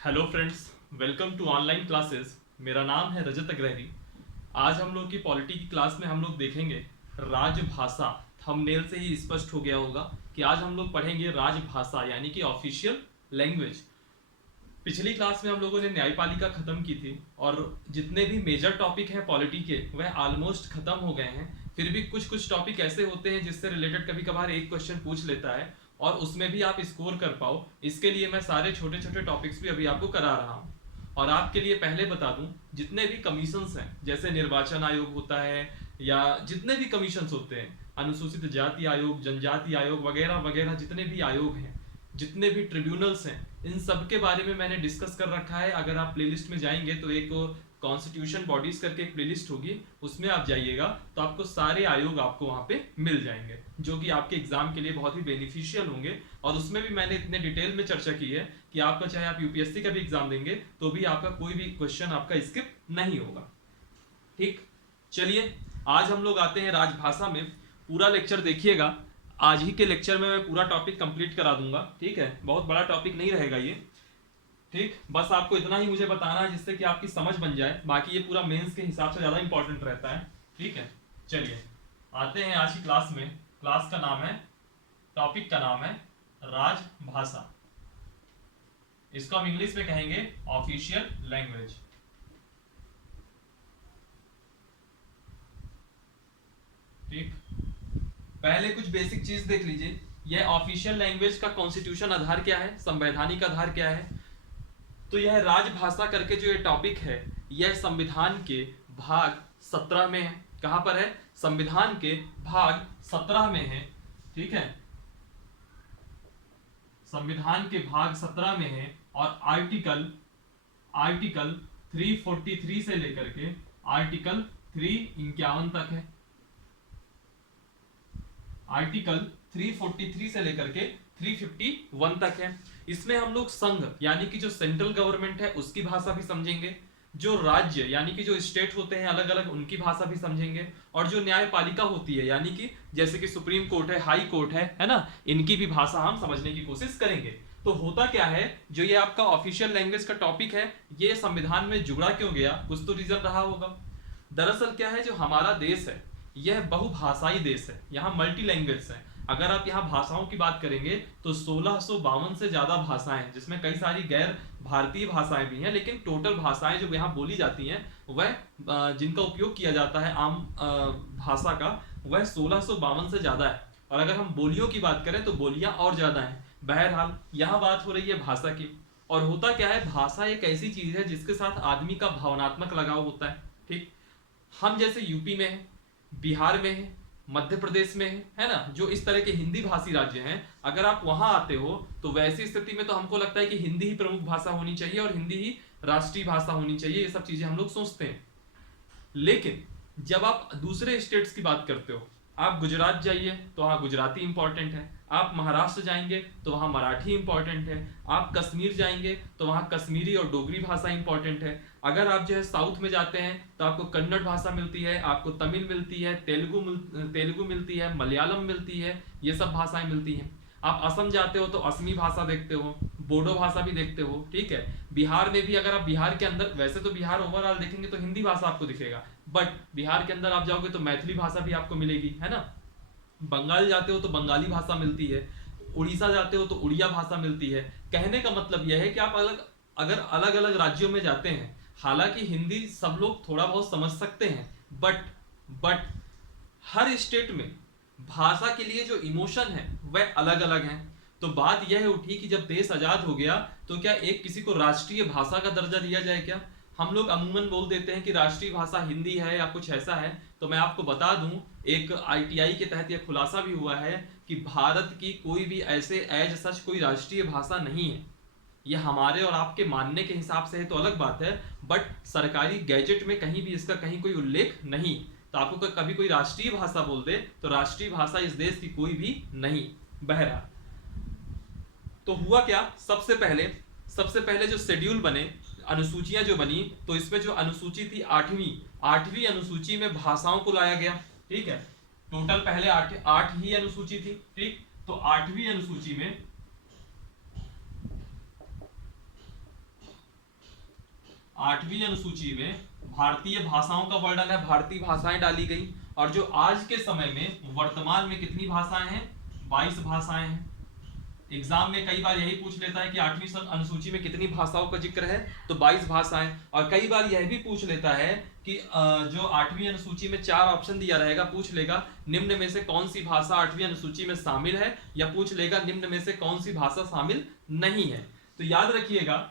Hello friends, welcome to online classes. मेरा नाम है रजत अग्रहरी। आज हम लोग की पॉलिटी की क्लास में हम लोग देखेंगे राजभाषा। थंबनेल से ही स्पष्ट हो गया होगा कि आज हम लोग पढ़ेंगे राजभाषा यानी कि ऑफिशियल लैंग्वेज। पिछली क्लास में हम लोगों ने न्यायपालिका खत्म की थी और जितने भी मेजर टॉपिक हैं पॉलिटी के वह ऑलमोस्ट खत्म हो गए हैं। फिर भी कुछ कुछ टॉपिक ऐसे होते हैं जिससे रिलेटेड कभी कभार एक क्वेश्चन पूछ लेता है और उसमें भी आप स्कोर कर पाओ, इसके लिए मैं सारे छोटे छोटे टॉपिक्स भी अभी आपको करा रहा हूँ। और आपके लिए पहले बता दूं, जितने भी कमीशंस हैं जैसे निर्वाचन आयोग होता है या जितने भी कमीशंस होते हैं, अनुसूचित जाति आयोग, जनजाति आयोग वगैरह वगैरह, जितने भी आयोग हैं, जितने भी ट्रिब्यूनल्स हैं, इन सब के बारे में मैंने डिस्कस कर रखा है। अगर आप प्लेलिस्ट में जाएंगे तो एक कॉन्स्टिट्यूशन बॉडीज करके एक प्लेलिस्ट होगी, उसमें आप जाइएगा तो आपको सारे आयोग आपको वहां पे मिल जाएंगे जो कि आपके एग्जाम के लिए बहुत ही बेनिफिशियल होंगे। और उसमें भी मैंने इतने डिटेल में चर्चा की है कि आपका चाहे आप यूपीएससी का भी एग्जाम देंगे तो भी आपका कोई भी क्वेश्चन आपका स्किप नहीं होगा। ठीक, चलिए आज हम लोग आते हैं राजभाषा में। पूरा लेक्चर देखिएगा, आज ही के लेक्चर में मैं पूरा टॉपिक कंप्लीट करा दूंगा। ठीक है, बहुत बड़ा टॉपिक नहीं रहेगा ये। ठीक, बस आपको इतना ही मुझे बताना है जिससे कि आपकी समझ बन जाए, बाकी ये पूरा मेंस के हिसाब से ज्यादा इंपॉर्टेंट रहता है। ठीक है, चलिए आते हैं आज की क्लास में। क्लास का नाम है, टॉपिक का नाम है राजभाषा। इसको हम इंग्लिश में कहेंगे ऑफिशियल लैंग्वेज। ठीक, पहले कुछ बेसिक चीज देख लीजिए। यह ऑफिशियल लैंग्वेज का कॉन्स्टिट्यूशन आधार क्या है, संवैधानिक आधार क्या है। तो यह राजभाषा करके जो ये टॉपिक है, यह संविधान के भाग 17 में है। कहां पर है? संविधान के भाग 17 में है। ठीक है, संविधान के भाग 17 में है और आर्टिकल आर्टिकल 343 से लेकर के आर्टिकल 351 तक है। आर्टिकल 343 से लेकर के 351 तक है। इसमें हम लोग संघ यानी कि जो सेंट्रल गवर्नमेंट है उसकी भाषा भी समझेंगे, जो राज्य यानी कि जो स्टेट होते हैं अलग अलग उनकी भाषा भी समझेंगे, और जो न्यायपालिका होती है यानी कि जैसे कि सुप्रीम कोर्ट है, हाई कोर्ट है ना, इनकी भी भाषा हम समझने की कोशिश करेंगे। तो होता क्या है, जो ये आपका ऑफिशियल लैंग्वेज का टॉपिक है, ये संविधान में जुड़ा क्यों गया, कुछ तो रीजन रहा होगा। दरअसल क्या है, जो हमारा देश है यह बहुभाषाई देश है, यहाँ मल्टी लैंग्वेज है। अगर आप यहाँ भाषाओं की बात करेंगे तो 1652 से ज्यादा भाषाएं हैं, जिसमें कई सारी गैर भारतीय भाषाएं भी हैं, लेकिन टोटल भाषाएं जो यहाँ बोली जाती हैं वह जिनका उपयोग किया जाता है आम भाषा का, वह 1652 से ज्यादा है। और अगर हम बोलियों की बात करें तो बोलियां और ज्यादा हैं। बहरहाल यहाँ बात हो रही है भाषा की। और होता क्या है, भाषा एक ऐसी चीज है जिसके साथ आदमी का भावनात्मक लगाव होता है। ठीक, हम जैसे यूपी में है, बिहार में है, मध्य प्रदेश में है ना, जो इस तरह के हिंदी भाषी राज्य हैं, अगर आप वहां आते हो तो वैसी स्थिति में तो हमको लगता है कि हिंदी ही प्रमुख भाषा होनी चाहिए और हिंदी ही राष्ट्रीय भाषा होनी चाहिए, ये सब चीजें हम लोग सोचते हैं। लेकिन जब आप दूसरे स्टेट्स की बात करते हो, आप गुजरात जाइए तो वहाँ गुजराती इंपॉर्टेंट है, आप महाराष्ट्र जाएंगे तो वहाँ मराठी इंपॉर्टेंट है, आप कश्मीर जाएंगे तो वहाँ कश्मीरी और डोगरी भाषा इंपॉर्टेंट है। अगर आप जो है साउथ में जाते हैं तो आपको कन्नड़ भाषा मिलती है, आपको तमिल मिलती है, तेलुगु मिलती है, मलयालम मिलती है, ये सब भाषाएं मिलती हैं। आप असम जाते हो तो असमी भाषा देखते हो, बोडो भाषा भी देखते हो। ठीक है, बिहार में भी अगर आप बिहार के अंदर, वैसे तो बिहार ओवरऑल देखेंगे तो हिंदी भाषा आपको दिखेगा, बट बिहार के अंदर आप जाओगे तो मैथिली भाषा भी आपको मिलेगी, है ना। बंगाल जाते हो तो बंगाली भाषा मिलती है, उड़ीसा जाते हो तो उड़िया भाषा मिलती है। कहने का मतलब यह है कि आप अगर अलग अलग राज्यों में जाते हैं, हालांकि हिंदी सब लोग थोड़ा बहुत समझ सकते हैं, बट हर स्टेट में भाषा के लिए जो इमोशन है वह अलग अलग है। तो बात यह उठी कि जब देश आजाद हो गया तो क्या एक किसी को राष्ट्रीय भाषा का दर्जा दिया जाए क्या। हम लोग अमूमन बोल देते हैं कि राष्ट्रीय भाषा हिंदी है या कुछ ऐसा है। तो मैं आपको बता दूं, एक आईटीआई के तहत यह खुलासा भी हुआ है कि भारत की कोई भी ऐसे एज सच कोई राष्ट्रीय भाषा नहीं है। ये हमारे और आपके मानने के हिसाब से है तो अलग बात है, बट सरकारी गैजेट में कहीं भी इसका कहीं कोई उल्लेख नहीं। तो आपको कभी कोई राष्ट्रीय भाषा बोल दे तो राष्ट्रीय भाषा इस देश की कोई भी नहीं। बहरहाल, तो हुआ क्या, सबसे पहले जो शेड्यूल बने, अनुसूचियां जो बनी, तो इसमें जो अनुसूची थी आठवीं अनुसूची में भाषाओं को लाया गया। ठीक है, टोटल पहले आठ ही अनुसूची थी। ठीक, तो आठवीं अनुसूची में 8वीं अनुसूची में भारतीय भाषाओं का वर्णन है, भारतीय भाषाएं डाली गई। और जो आज के समय में वर्तमान में कितनी भाषाएं हैं, 22 भाषाएं हैं। एग्जाम में कई बार यही पूछ लेता है कि 8वीं अनुसूची में कितनी भाषाओं का जिक्र है, तो 22 भाषाएं। और कई बार यह भी पूछ लेता है कि जो 8वीं अनुसूची में 4 ऑप्शन दिया रहेगा, पूछ लेगा निम्न में से कौन सी भाषा 8वीं अनुसूची में शामिल है, या पूछ लेगा निम्न में से कौन सी भाषा शामिल नहीं है। तो याद रखिएगा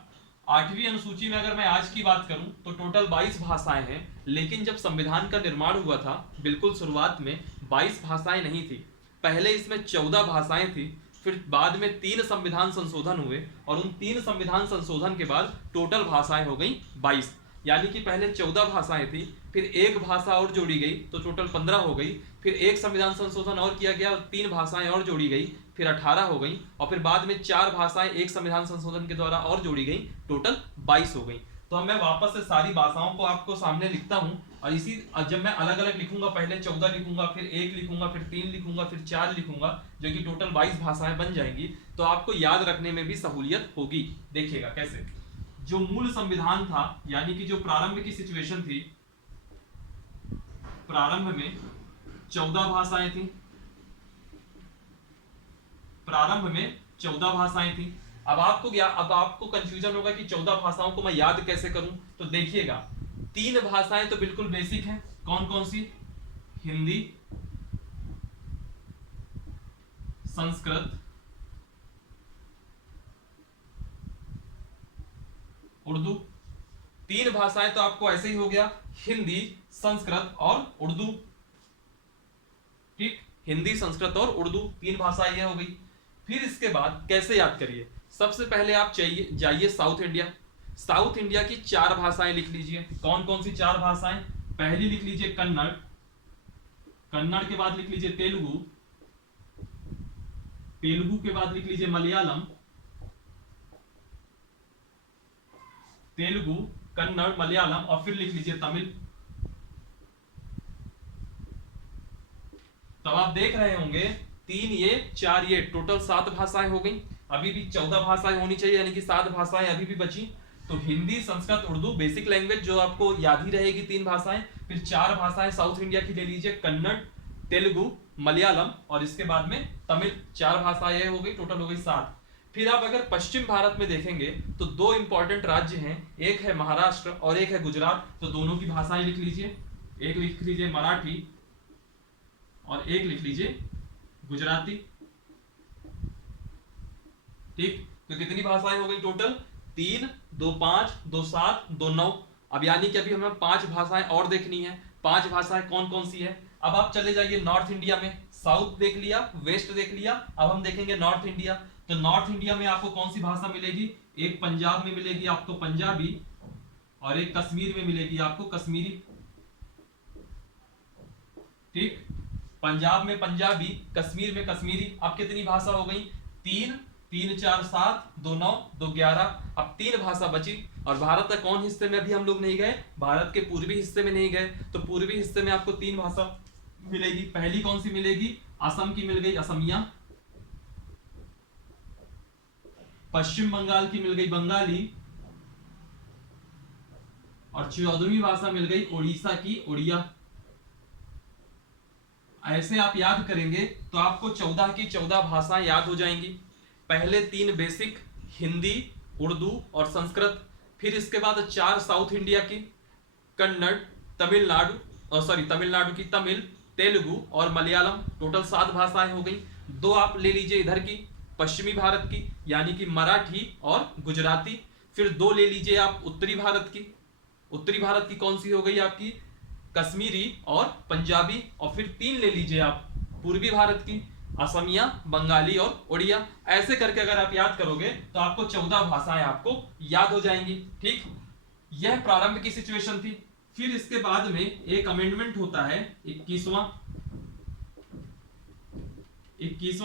8वीं अनुसूची में अगर मैं आज की बात करूं तो टोटल 22 भाषाएं हैं, लेकिन जब संविधान का निर्माण हुआ था बिल्कुल शुरुआत में 22 भाषाएं नहीं थी। पहले इसमें 14 भाषाएं थी, फिर बाद में 3 संविधान संशोधन हुए और उन 3 संविधान संशोधन के बाद टोटल भाषाएं हो गई 22। यानी कि पहले 14 भाषाएं थी, फिर एक भाषा और जोड़ी गई तो टोटल 15 हो गई, फिर एक संविधान संशोधन और किया गया और 3 भाषाएं और जोड़ी गई, फिर 18 हो गई, और फिर बाद में 4 भाषाएं एक संविधान संशोधन के द्वारा और जोड़ी गई, टोटल 22 हो गई। तो अब मैं वापस से सारी भाषाओं को आपको सामने लिखता हूं, और इसी जब मैं अलग अलग लिखूंगा, पहले 14 लिखूंगा, फिर 1 लिखूंगा, फिर 3 लिखूंगा, फिर 4 लिखूंगा, जो कि टोटल 22 भाषाएं बन जाएंगी। तो आपको याद रखने में भी सहूलियत होगी। देखिएगा कैसे, जो मूल संविधान था यानी कि जो प्रारंभ की सिचुएशन थी, प्रारंभ में 14 भाषाएं थी, प्रारंभ में 14 भाषाएं थी। अब आपको कंफ्यूजन होगा कि 14 भाषाओं को मैं याद कैसे करूं। तो देखिएगा 3 भाषाएं तो बिल्कुल बेसिक हैं। कौन कौन सी? हिंदी, संस्कृत, उर्दू। 3 भाषाएं तो आपको ऐसे ही हो गया, हिंदी, संस्कृत और उर्दू। ठीक, हिंदी, संस्कृत और उर्दू 3 भाषाएं ये हो गई। फिर इसके बाद कैसे याद करिए, सबसे पहले आप जाइए साउथ इंडिया। साउथ इंडिया की 4 भाषाएं लिख लीजिए। कौन कौन सी 4 भाषाएं? पहली लिख लीजिए कन्नड़, कन्नड़ के बाद लिख लीजिए तेलुगु, तेलुगु के बाद लिख लीजिए मलयालम, तेलुगु, कन्नड़, मलयालम, और फिर लिख लीजिए तमिल। तब आप देख रहे होंगे 3 ये 4 ये टोटल 7 भाषाएं हो गई। अभी भी 14 भाषाएं होनी चाहिए, यानी कि 7 भाषाएं अभी भी बची। तो हिंदी, संस्कृत, उर्दू बेसिक लैंग्वेज जो आपको याद ही रहेगी 3 भाषाएं। फिर 4 भाषाएं साउथ इंडिया की ले लीजिए, कन्नड़, तेलुगु, मलयालम और इसके बाद में तमिल। 4 भाषाएं ये हो गई, टोटल हो गई 7। फिर आप अगर पश्चिम भारत में देखेंगे तो 2 इंपॉर्टेंट राज्य हैं, एक है महाराष्ट्र और एक है गुजरात। तो दोनों की भाषाएं लिख लीजिए, एक लिख लीजिए मराठी और एक लिख लीजिए गुजराती। ठीक, तो कितनी भाषाएं हो गई टोटल? 3, 2, 5, 2, 7, 2, 9। अब यानी कि अभी हमें 5 भाषाएं और देखनी है। 5 भाषाएं कौन कौन सी है? अब आप चले जाइए नॉर्थ इंडिया में। साउथ देख लिया, वेस्ट देख लिया, अब हम देखेंगे नॉर्थ इंडिया। तो नॉर्थ इंडिया में आपको कौन सी भाषा मिलेगी? एक पंजाब में मिलेगी आपको पंजाबी, और एक कश्मीर में मिलेगी आपको कश्मीरी। ठीक, पंजाब में पंजाबी, कश्मीर में कश्मीरी। अब कितनी भाषा हो गई? 3, 3, 4, 7, 2, 9, 2, 11। अब 3 भाषा बची। और भारत का कौन हिस्से में अभी हम लोग नहीं गए? भारत के पूर्वी हिस्से में नहीं गए। तो पूर्वी हिस्से में आपको 3 भाषा मिलेगी। पहली कौन सी मिलेगी? असम की मिल गई असमिया, पश्चिम बंगाल की मिल गई बंगाली, और 14वीं भाषा मिल गई उड़ीसा की उड़िया। ऐसे आप याद करेंगे तो आपको 14 की 14 भाषाएं याद हो जाएंगी। पहले 3 बेसिक, हिंदी, उर्दू और संस्कृत। फिर इसके बाद 4 साउथ इंडिया की, कन्नड़, तमिलनाडु की तमिल, तेलुगु और मलयालम। टोटल 7 भाषाएं हो गई। 2 आप ले लीजिए इधर की, पश्चिमी भारत की, यानी कि मराठी और गुजराती। फिर 2 ले लीजिए आप उत्तरी भारत की। उत्तरी भारत की कौन सी हो गई आपकी? कश्मीरी और पंजाबी। और फिर 3 ले लीजिए आप पूर्वी भारत की, असमिया, बंगाली और उड़िया। ऐसे करके अगर आप याद करोगे तो आपको 14 भाषाएं आपको याद हो जाएंगी। ठीक, यह प्रारंभ की सिचुएशन थी। फिर इसके बाद में एक अमेंडमेंट होता है, 21वां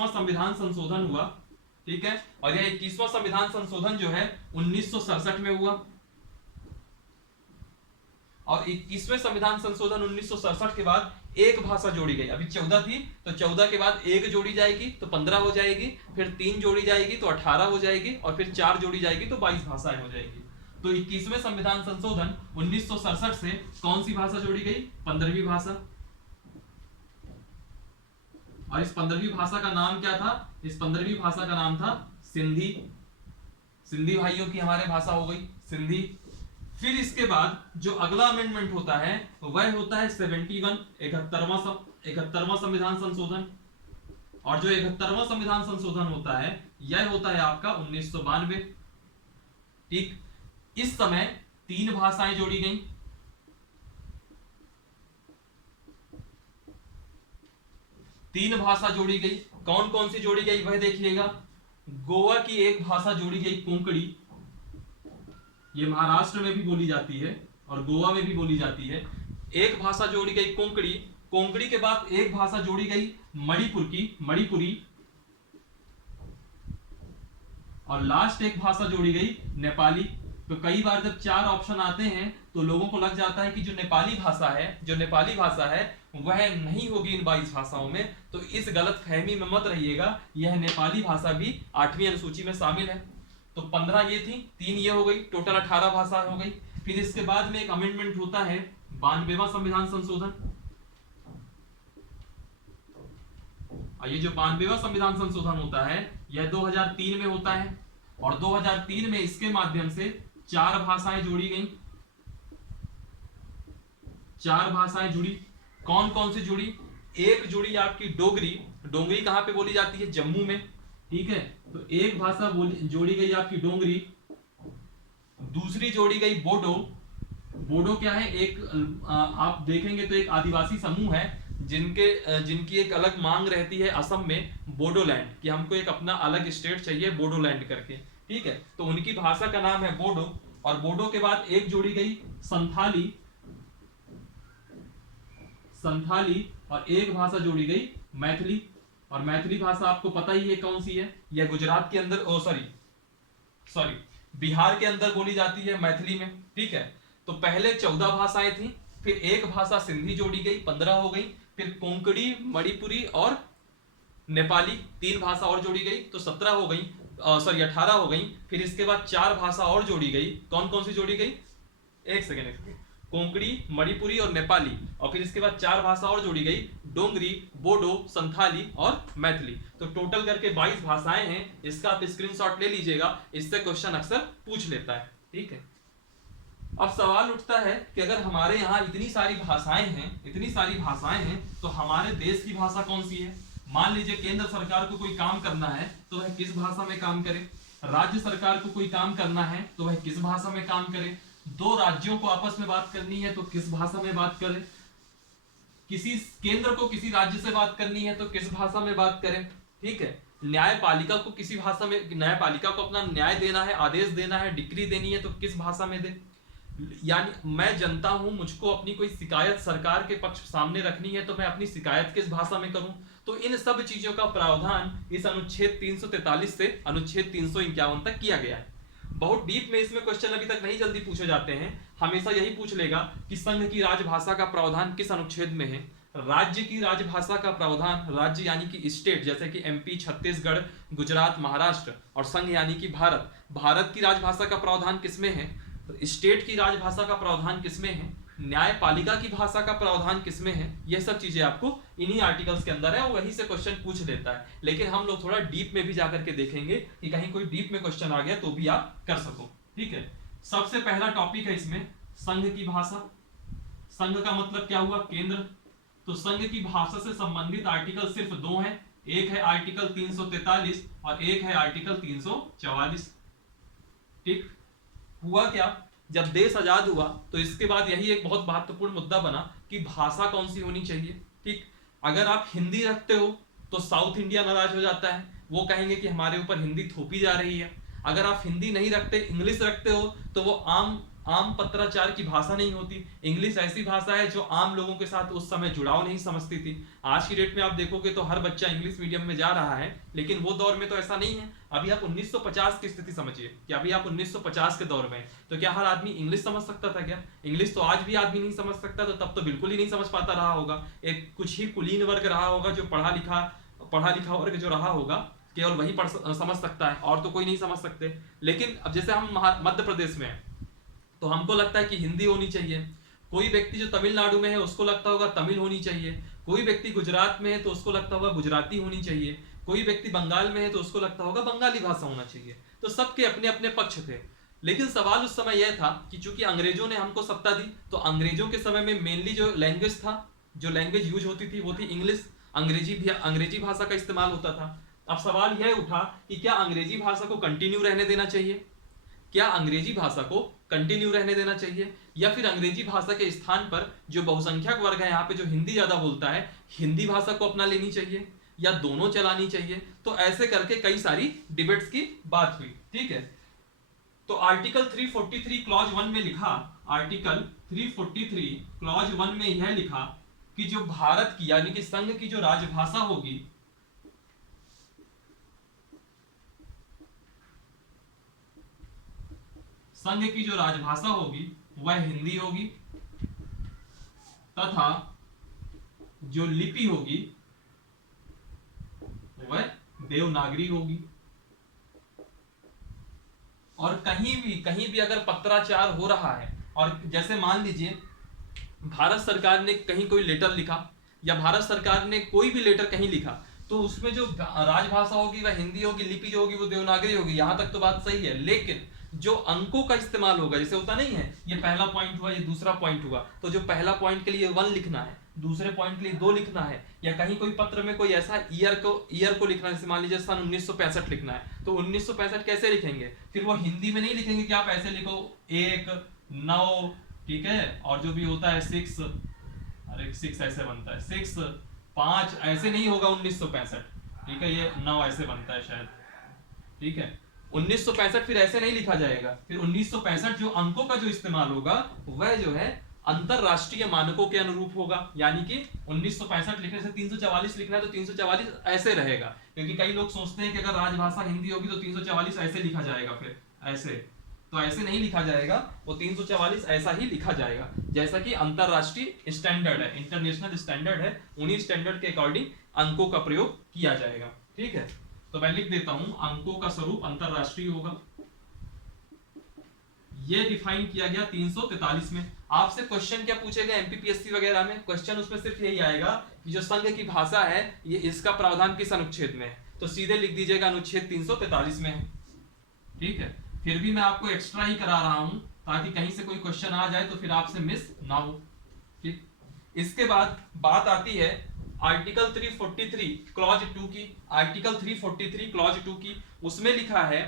संविधान संशोधन हुआ। ठीक है, और यह 21वां संविधान संशोधन जो है 1967 में हुआ। और 21वें संविधान संशोधन 1967 के बाद एक भाषा जोड़ी गई। अभी 14 थी तो 14 के बाद 1 जोड़ी जाएगी तो 15 हो जाएगी, फिर 3 जोड़ी जाएगी तो 18 हो जाएगी, और फिर 4 जोड़ी जाएगी तो 22 भाषाएं हो जाएगी। तो 21वें संविधान संशोधन 1967 से कौन सी भाषा जोड़ी गई? 15वीं भाषा। और इस 15वीं भाषा का नाम क्या था? इस 15वीं भाषा का नाम था सिंधी। सिंधी भाइयों की हमारे भाषा हो गई सिंधी। फिर इसके बाद जो अगला अमेंडमेंट होता है वह होता है 71 71वां संविधान संशोधन। और जो 71वां संविधान संशोधन होता है यह होता है आपका 1992। ठीक, इस समय 3 भाषाएं जोड़ी गई। तीन भाषा जोड़ी गई। कौन कौन सी जोड़ी गई वह देखिएगा। गोवा की एक भाषा जोड़ी गई कोंकणी, ये महाराष्ट्र में भी बोली जाती है और गोवा में भी बोली जाती है। एक भाषा जोड़ी गई कोंकणी। कोंकणी के बाद एक भाषा जोड़ी गई मणिपुरी। और लास्ट एक भाषा जोड़ी गई नेपाली। तो कई बार जब 4 ऑप्शन आते हैं तो लोगों को लग जाता है कि जो नेपाली भाषा है वह नहीं होगी इन 22 भाषाओं में। तो इस गलत फहमी में मत रहिएगा, यह नेपाली भाषा भी 8वीं अनुसूची में शामिल है। तो 15 ये थी, 3 ये हो गई, टोटल 18 भाषा हो गई। फिर इसके बाद में एक अमेंडमेंट होता है 92वां संविधान संशोधन। और ये जो 92वां संविधान संशोधन होता है यह 2003 में होता है। और 2003 में इसके माध्यम से 4 भाषाएं जोड़ी गई। 4 भाषाएं जुड़ी। कौन कौन सी जुड़ी? एक जुड़ी आपकी डोगरी। डोगरी कहां पे बोली जाती है? जम्मू में। ठीक है, तो एक भाषा जोड़ी गई आपकी डोगरी। दूसरी जोड़ी गई बोडो। बोडो क्या है? एक आप देखेंगे तो एक आदिवासी समूह है जिनकी एक अलग मांग रहती है असम में बोडोलैंड, कि हमको एक अपना अलग स्टेट चाहिए बोडोलैंड करके। ठीक है, तो उनकी भाषा का नाम है बोडो। और बोडो के बाद एक जोड़ी गई संथाली। और एक भाषा जोड़ी गई मैथिली। और मैथिली भाषा आपको पता ही है कौन सी है, यह गुजरात के अंदर सॉरी बिहार के अंदर बोली जाती है मैथिली में। ठीक है, तो पहले 14 भाषाएं थी, फिर एक भाषा सिंधी जोड़ी गई, 15 हो गई। फिर कोंकणी, मणिपुरी और नेपाली 3 भाषा और जोड़ी गई, तो 17 हो गई, 18 हो गई। फिर इसके बाद 4 भाषा और जोड़ी गई। कौन कौन सी जोड़ी गई? एक सेकेंड। कोंकणी, मणिपुरी और नेपाली। और फिर इसके बाद 4 भाषा और जोड़ी गई, डोंगरी, बोडो, संथाली और मैथिली। तो टोटल करके 22 भाषाएं हैं। इसका आप स्क्रीनशॉट ले लीजिएगा, इससे क्वेश्चन अक्सर पूछ लेता है। ठीक है, अब सवाल उठता है कि अगर हमारे यहाँ इतनी सारी भाषाएं हैं तो हमारे देश की भाषा कौन सी है? मान लीजिए केंद्र सरकार को कोई काम करना है तो वह किस भाषा में काम करे? राज्य सरकार को कोई काम करना है तो वह किस भाषा में काम करे? 2 राज्यों को आपस में बात करनी है तो किस भाषा में बात करे? किसी केंद्र को किसी राज्य से बात करनी है तो किस भाषा में बात करें? ठीक है, न्यायपालिका को किसी भाषा में, न्यायपालिका को अपना न्याय देना है, आदेश देना है, डिक्री देनी है तो किस भाषा में दे? यानी मैं जनता हूं, मुझको अपनी कोई शिकायत सरकार के पक्ष सामने रखनी है तो मैं अपनी शिकायत किस भाषा में करूं? तो इन सब चीजों का प्रावधान इस अनुच्छेद 343 से अनुच्छेद 351 तक किया गया है। बहुत डीप में इसमें क्वेश्चन अभी तक नहीं जल्दी पूछे जाते हैं। हमेशा यही पूछ लेगा कि संघ की राजभाषा का प्रावधान किस अनुच्छेद में है। राज्य की राजभाषा का प्रावधान, राज्य यानी कि स्टेट, जैसे कि एमपी, छत्तीसगढ़, गुजरात, महाराष्ट्र, और संघ यानी कि भारत की राजभाषा का प्रावधान किसमें है? स्टेट की राजभाषा का प्रावधान किसमें है? न्यायपालिका की भाषा का प्रावधान किसमें है? यह सब चीजें आपको इन्हीं आर्टिकल्स के अंदर है और वहीं से क्वेश्चन पूछ लेता है। लेकिन हम लोग थोड़ा डीप में भी जाकर के देखेंगे कि कहीं कोई डीप में क्वेश्चन आ गया तो भी आप कर सको। ठीक है, सबसे पहला टॉपिक है इसमें संघ की भाषा। संघ का मतलब क्या हुआ? केंद्र। तो संघ की भाषा से संबंधित आर्टिकल सिर्फ 2 हैं। एक है आर्टिकल 343 और एक है आर्टिकल 344। ठीक, हुआ क्या, जब देश आजाद हुआ तो इसके बाद यही एक बहुत महत्वपूर्ण मुद्दा बना कि भाषा कौन सी होनी चाहिए। ठीक, अगर आप हिंदी रखते हो तो साउथ इंडिया नाराज हो जाता है, वो कहेंगे कि हमारे ऊपर हिंदी थोपी जा रही है। अगर आप हिंदी नहीं रखते, इंग्लिश रखते हो तो वो आम पत्राचार की भाषा नहीं होती। इंग्लिश ऐसी भाषा है जो आम लोगों के साथ उस समय जुड़ाव नहीं समझती थी। आज की डेट में आप देखोगे तो हर बच्चा इंग्लिश मीडियम में जा रहा है, लेकिन वो दौर में तो ऐसा नहीं है। अभी आप 1950 की स्थिति समझिए कि अभी आप 1950 के दौर में, तो क्या हर आदमी इंग्लिश समझ सकता था क्या? इंग्लिश तो आज भी आदमी नहीं समझ सकता, तो तब तो बिल्कुल ही नहीं समझ पाता रहा होगा। एक कुछ ही कुलीन वर्ग रहा होगा, जो पढ़ा लिखा वर्ग जो रहा होगा, केवल वही समझ सकता है और तो कोई नहीं समझ सकते। लेकिन अब जैसे हम मध्य प्रदेश में हैं, तो हमको लगता है कि हिंदी होनी चाहिए। कोई व्यक्ति जो तमिलनाडु में है उसको लगता होगा तमिल होनी चाहिए। कोई व्यक्ति गुजरात में है तो उसको लगता होगा गुजराती होनी चाहिए। कोई व्यक्ति बंगाल में है तो उसको लगता होगा बंगाली भाषा होना चाहिए। तो सबके अपने अपने पक्ष थे। लेकिन सवाल उस समय यह था कि चूंकि अंग्रेजों ने हमको सत्ता दी, तो अंग्रेजों के समय में मेनली जो लैंग्वेज था, जो लैंग्वेज यूज होती थी वो थी इंग्लिश। अंग्रेजी भाषा का इस्तेमाल होता था। अब सवाल यह उठा कि क्या अंग्रेजी भाषा को कंटिन्यू रहने देना चाहिए, क्या अंग्रेजी भाषा को कंटिन्यू रहने देना चाहिए, या फिर अंग्रेजी भाषा के स्थान पर जो बहुसंख्यक वर्ग है यहाँ पे जो हिंदी ज्यादा बोलता है, हिंदी भाषा को अपना लेनी चाहिए, या दोनों चलानी चाहिए। तो ऐसे करके कई सारी डिबेट्स की बात हुई। ठीक है, तो आर्टिकल 343 क्लॉज 1 में लिखा, आर्टिकल 343 क्लॉज 1 में यह लिखा कि जो भारत की यानी कि संघ की जो राजभाषा होगी, संघ की जो राजभाषा होगी वह हिंदी होगी, तथा जो लिपि होगी वह देवनागरी होगी। और कहीं भी अगर पत्राचार हो रहा है, और जैसे मान लीजिए भारत सरकार ने कहीं कोई लेटर लिखा, या भारत सरकार ने कोई भी लेटर कहीं लिखा, तो उसमें जो राजभाषा होगी वह हिंदी होगी, लिपि जो होगी वो देवनागरी होगी। यहां तक तो बात सही है। लेकिन जो अंकों का इस्तेमाल होगा, जैसे होता नहीं है, ये पहला पॉइंट हुआ, ये दूसरा पॉइंट हुआ, तो जो पहला पॉइंट के लिए 1 लिखना है, दूसरे पॉइंट के लिए 2 लिखना है, या कहीं कोई पत्र में कोई ऐसा ईयर को लिखना है, जैसे मान लीजिए सन 1965 लिखना है, तो 1965 कैसे लिखेंगे? फिर वो हिंदी में नहीं लिखेंगे कि आप ऐसे लिखो 1 9, ठीक है, और जो भी होता है 6, अरे 6 ऐसे बनता है, 6 5 ऐसे नहीं होगा 1965, ठीक है, ये 9 ऐसे बनता है शायद, ठीक है। 1965 फिर ऐसे नहीं लिखा जाएगा। फिर 1965 जो अंकों का जो इस्तेमाल होगा वह जो है अंतरराष्ट्रीय मानकों के अनुरूप होगा। यानी कि 1965 लिखने से 344 लिखना है तो 344 ऐसे रहेगा, क्योंकि कई लोग सोचते हैं कि अगर राजभाषा हिंदी होगी तो 344 ऐसे लिखा जाएगा, फिर ऐसे तो ऐसे नहीं लिखा जाएगा, वो 344 ऐसा ही लिखा जाएगा, जैसा कि अंतरराष्ट्रीय स्टैंडर्ड है, इंटरनेशनल स्टैंडर्ड है, उन्हीं स्टैंडर्ड के अकॉर्डिंग अंकों का प्रयोग किया जाएगा। ठीक है, तो मैं लिख देता हूं, अंकों का स्वरूप अंतरराष्ट्रीय होगा। यह डिफाइन किया गया 343 में। आपसे क्वेश्चन क्या पूछेगा एमपीपीएससी वगैरह में? क्वेश्चन उसमें सिर्फ यही आएगा कि जो संघ की भाषा है ये इसका प्रावधान किस अनुच्छेद में है, तो सीधे लिख दीजिएगा अनुच्छेद 343 में है। ठीक है, फिर भी मैं आपको एक्स्ट्रा ही करा रहा हूं ताकि कहीं से कोई क्वेश्चन आ जाए तो फिर आपसे मिस ना हो। ठीक, इसके बाद बात आती है आर्टिकल 343 क्लॉज 2 की। आर्टिकल 343 क्लॉज 2 की, उसमें लिखा है,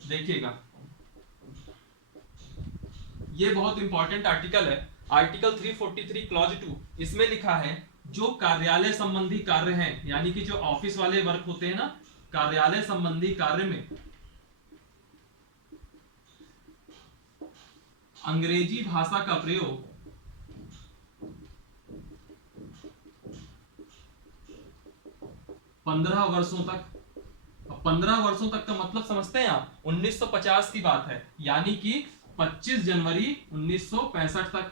देखिएगा ये बहुत इंपॉर्टेंट आर्टिकल है, आर्टिकल 343 क्लॉज 2। इसमें लिखा है जो कार्यालय संबंधी कार्य हैं, यानी कि जो ऑफिस वाले वर्क होते हैं ना, कार्यालय संबंधी कार्य में अंग्रेजी भाषा का प्रयोग 15 वर्षों तक। 15 वर्षों तक का मतलब समझते हैं आप? 1950 की बात है, यानी कि 25 जनवरी 1965 तक।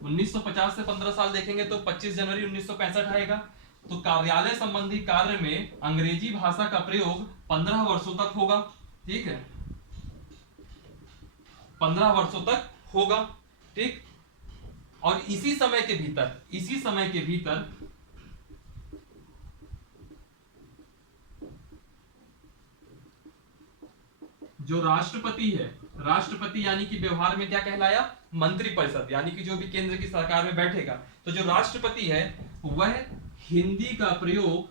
1950 से 15 साल देखेंगे तो 25 जनवरी 1965 आएगा। तो कार्यालय संबंधी कार्य में अंग्रेजी भाषा का प्रयोग 15 वर्षों तक होगा। ठीक है, 15 वर्षों तक होगा। ठीक, और इसी समय के भीतर जो राष्ट्रपति है, राष्ट्रपति यानी कि व्यवहार में क्या कहलाया? मंत्रिपरिषद, यानी कि जो भी केंद्र की सरकार में बैठेगा, तो जो राष्ट्रपति है वह हिंदी का प्रयोग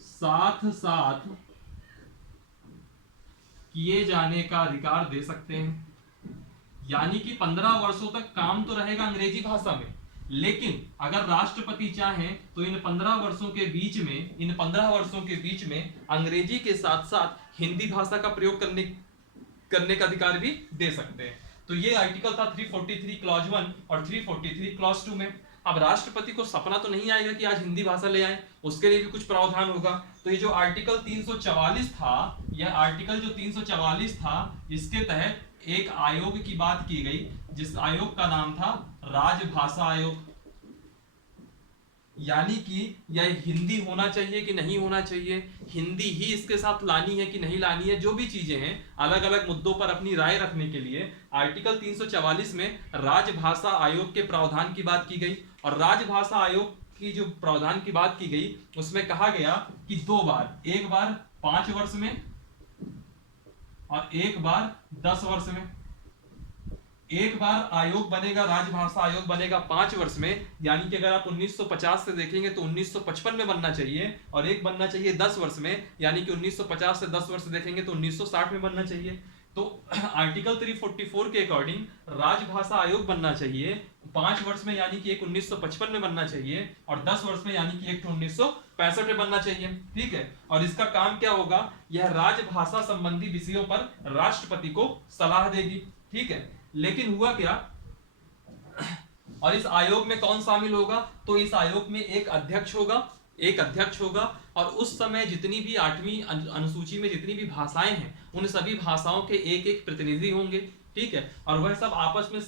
साथ साथ किए जाने का अधिकार दे सकते हैं। यानी कि 15 वर्षों तक काम तो रहेगा अंग्रेजी भाषा में, लेकिन अगर राष्ट्रपति चाहें तो इन 15 वर्षों के बीच में अंग्रेजी के साथ साथ हिंदी भाषा का प्रयोग करने का अधिकार भी दे सकते हैं। तो ये आर्टिकल था 343 क्लॉज 1 और 343 क्लॉज 2 में। अब राष्ट्रपति को सपना तो नहीं आएगा कि आज हिंदी भाषा ले आए, उसके लिए भी कुछ प्रावधान होगा। तो ये जो आर्टिकल 344 था, यह आर्टिकल जो 344 था, इसके तहत एक आयोग की बात की गई, जिस आयोग का नाम था राजभाषा आयोग। यानी कि यह हिंदी होना चाहिए कि नहीं होना चाहिए, हिंदी ही इसके साथ लानी है कि नहीं लानी है, जो भी चीजें हैं अलग अलग मुद्दों पर अपनी राय रखने के लिए आर्टिकल 344 में राजभाषा आयोग के प्रावधान की बात की गई। और राजभाषा आयोग की जो प्रावधान की बात की गई उसमें कहा गया कि 2 बार, एक बार 5 वर्ष में और एक बार 10 वर्ष में। एक बार आयोग बनेगा, राजभाषा आयोग बनेगा 5 वर्ष में, यानी कि अगर आप 1950 से देखेंगे तो 1955 में बनना चाहिए, और एक बनना चाहिए 10 वर्ष में, यानी कि 1950 से 10 वर्ष देखेंगे तो 1960 में बनना चाहिए। तो आर्टिकल 344 के अकॉर्डिंग राजभाषा आयोग बनना चाहिए 5 वर्ष में, यानी कि एक 1955 में बनना चाहिए, और 10 वर्ष में यानी कि एक 1965 में बनना चाहिए। ठीक है, और इसका काम क्या होगा, यह राजभाषा संबंधी विषयों पर राष्ट्रपति को सलाह देगी। ठीक है, लेकिन हुआ क्या, और इस आयोग में कौन शामिल होगा, तो इस आयोग में एक अध्यक्ष होगा, और उस समय जितनी भी 8वीं अनुसूची में जितनी भी भाषाएं हैं उन सभी भाषाओं के एक एक प्रतिनिधि होंगे। ठीक है, और वह सब आपस में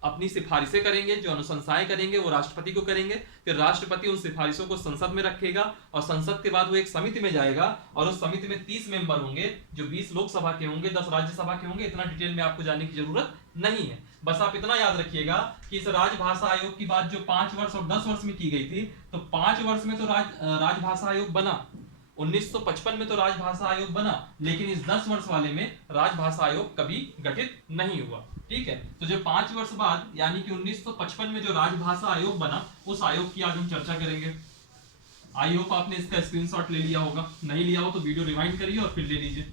अपनी सिफारिशें करेंगे, जो अनुशंसाएं करेंगे वो राष्ट्रपति को करेंगे, फिर राष्ट्रपति उन सिफारिशों को संसद में रखेगा, और संसद के बाद वो एक समिति में जाएगा, और उस समिति में 30 मेंबर होंगे, जो 20 लोकसभा के होंगे, 10 राज्यसभा के होंगे। इतना डिटेल में आपको जानने की जरूरत नहीं है, बस आप इतना याद रखिएगा कि इस राजभाषा आयोग की बात जो 5 वर्ष और 10 वर्ष में की गई थी, तो 5 वर्ष में तो राजभाषा आयोग बना, 1955 में तो राजभाषा आयोग बना, लेकिन इस 10 वर्ष वाले में राजभाषा आयोग कभी गठित नहीं हुआ। ठीक है, तो जो 5 वर्ष बाद यानी कि 1955 में जो राजभाषा आयोग बना, उस आयोग की आज हम चर्चा करेंगे। आई होप आपने इसका स्क्रीनशॉट ले लिया होगा, नहीं लिया हो तो वीडियो रिवाइंड करिए और फिर ले लीजिए।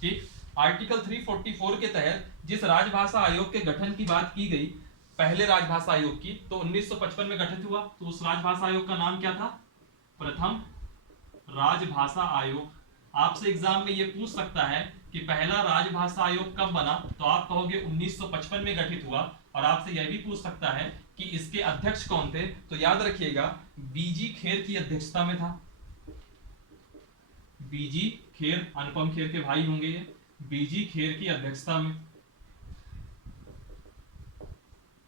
ठीक, आर्टिकल 344 के तहत जिस राजभाषा आयोग के गठन की बात की गई, पहले राजभाषा आयोग की, तो 1955 में गठित हुआ, तो उस राजभाषा आयोग का नाम क्या था, प्रथम राजभाषा आयोग। आपसे एग्जाम में ये पूछ सकता है कि पहला राजभाषा आयोग कब बना, तो आप कहोगे 1955 में गठित हुआ, और आपसे यह भी पूछ सकता है कि इसके अध्यक्ष कौन थे, तो याद रखिएगा बीजी खेर की अध्यक्षता में था। बीजी खेर, अनुपम खेर के भाई होंगे ये, बीजी खेर की अध्यक्षता में।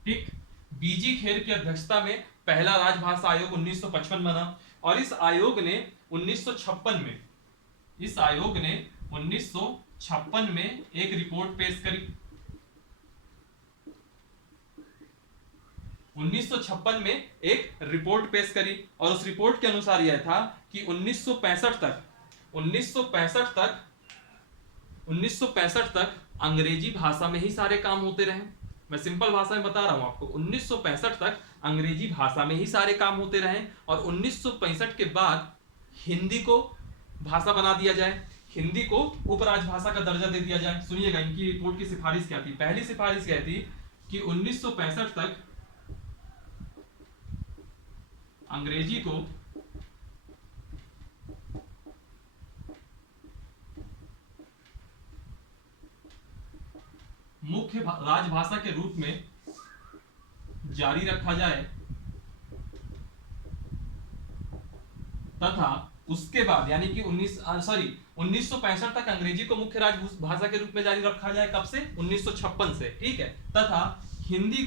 ठीक, बीजी खेर की अध्यक्षता में पहला राजभाषा आयोग 1955 बना, और इस आयोग ने 1956 में, इस आयोग ने 1956 में एक रिपोर्ट पेश करी। 1956 में एक रिपोर्ट पेश करी, और उस रिपोर्ट के अनुसार यह था कि 1965 तक अंग्रेजी भाषा में ही सारे काम होते रहे। मैं सिंपल भाषा में बता रहा हूं आपको, 1965 तक अंग्रेजी भाषा में ही सारे काम होते रहे, और 1965 के बाद हिंदी को भाषा बना दिया जाए, हिंदी को उपराजभाषा का दर्जा दे दिया जाए। सुनिएगा इनकी रिपोर्ट की सिफारिश क्या थी। पहली सिफारिश क्या थी कि 1965 तक अंग्रेजी को मुख्य राजभाषा के रूप में जारी रखा जाए, तथा उसके बाद यानी कि 1965 तक अंग्रेजी को मुख्य राजभाषा के रूप में जारी रखा जाए। कब से, 1956 से। ठीक है, तथा हिंदी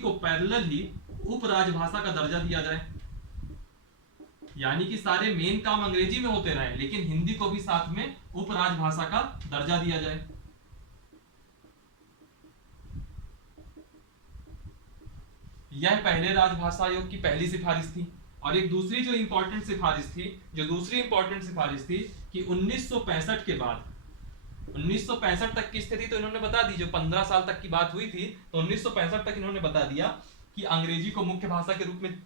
को पैरेलल ही उपराजभाषा का दर्जा दिया जाए, यानी कि सारे मेन काम अंग्रेजी में होते रहे, लेकिन हिंदी को भी साथ में उपराजभाषा का दर्जा दिया जाए। यह पहले राजभाषा आयोग की पहली सिफारिश थी। और एक दूसरी जो इंपॉर्टेंट सिफारिश थी, कि 1965 के बाद, 1965 तक की स्थिति तो इन्होंने बता दी, जो 15 साल तक की बात हुई थी, तो 1965 तक इन्होंने बता दिया कि अंग्रेजी को मुख्य भाषा के रूप में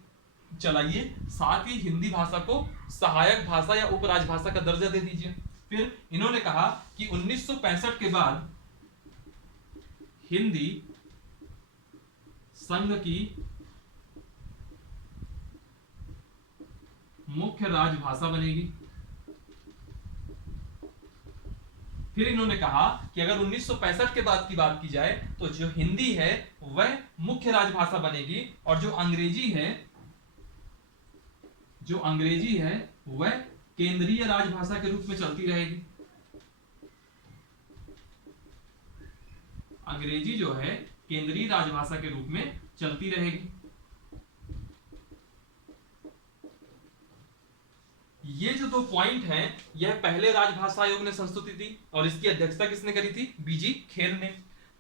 चलाइए, साथ ही हिंदी भाषा को सहायक भाषा या उपराजभाषा का दर्जा दे दीजिए। फिर इन्होंने कहा कि 1965 के बाद हिंदी संघ की मुख्य राजभाषा बनेगी। फिर इन्होंने कहा कि अगर 1965 के बाद की बात की जाए तो जो हिंदी है वह मुख्य राजभाषा बनेगी, और जो अंग्रेजी है वह केंद्रीय राजभाषा के रूप में चलती रहेगी। अंग्रेजी जो है केंद्रीय राजभाषा के रूप में चलती रहेगी। ये जो दो पॉइंट हैं, यह पहले राजभाषा आयोग ने संस्तुति दी और इसकी अध्यक्षता किसने करी थी? बीजी खेर ने।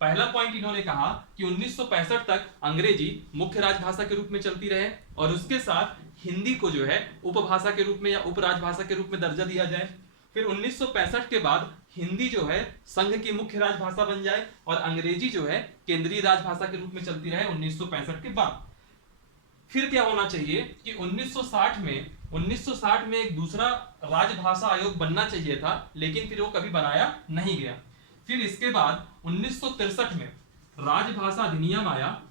पहला पॉइंट इन्होंने कहा कि 1965 तक अंग्रेजी मुख्य राजभाषा के रूप में चलती रहे और उसके साथ हिंदी को जो है उपभाषा के रूप में या उपराजभाषा के रूप में दर्जा दिया जाए। फिर 1965 के बाद हिंदी जो है संघ की मुख्य राजभाषा बन जाए और अंग्रेजी जो है केंद्रीय राजभाषा के रूप में चलती रहे 1965 के बाद। फिर क्या होना चाहिए कि 1960 में एक दूसरा राजभाषा आयोग बनना चाहिए था, लेकिन फिर वो कभी बनाया नहीं गया। फिर इसके बाद 1963 में राजभाषा अधिनियम आया।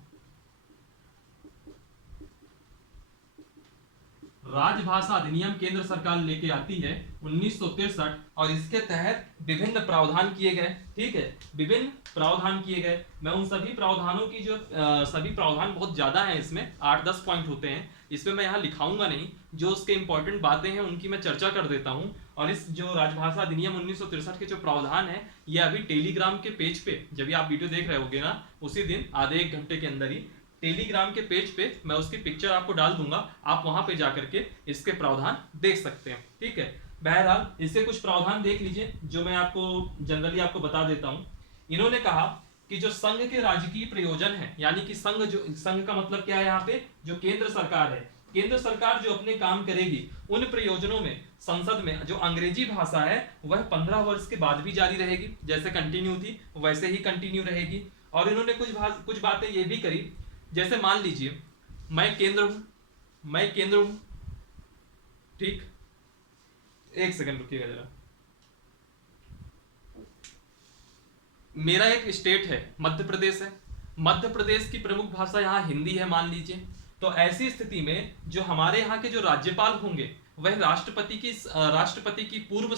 राजभाषा अधिनियम केंद्र सरकार लेके आती है 1963 और इसके तहत विभिन्न प्रावधान किए गए। ठीक है, विभिन्न प्रावधान किए गए। मैं उन सभी प्रावधानों की जो सभी प्रावधान बहुत ज्यादा हैं, इसमें 8-10 पॉइंट होते हैं, इसमें मैं यहाँ लिखाऊंगा नहीं। जो उसके इंपॉर्टेंट बातें हैं उनकी मैं चर्चा कर देता हूँ। और इस जो राजभाषा अधिनियम 1963 के जो प्रावधान है, ये अभी टेलीग्राम के पेज पे, जब आप वीडियो देख रहे होगे ना, उसी दिन आधे एक घंटे के अंदर ही टेलीग्राम के पेज पे मैं उसकी पिक्चर आपको डाल दूंगा, आप वहां पे जाकर के इसके प्रावधान देख सकते हैं। ठीक है, बहरहाल इससे कुछ प्रावधान देख लीजिए जो मैं आपको जनरली आपको बता देता हूं। इन्होंने कहा कि जो संघ के राजकीय प्रयोजन है, यानी कि संघ का मतलब क्या है यहाँ पे, जो केंद्र सरकार है, केंद्र सरकार जो अपने काम करेगी उन प्रयोजनों में संसद में जो अंग्रेजी भाषा है वह 15 वर्ष के बाद भी जारी रहेगी, जैसे कंटिन्यू थी वैसे ही कंटिन्यू रहेगी। और इन्होंने कुछ बातें ये भी करी, जैसे मान लीजिए मैं केंद्र हूं, ठीक, एक सेकंड रुकिएगा जरा। मेरा एक स्टेट है, मध्य प्रदेश है, मध्य प्रदेश की प्रमुख भाषा यहाँ हिंदी है मान लीजिए। तो ऐसी स्थिति में जो हमारे यहाँ के जो राज्यपाल होंगे वह राष्ट्रपति की पूर्व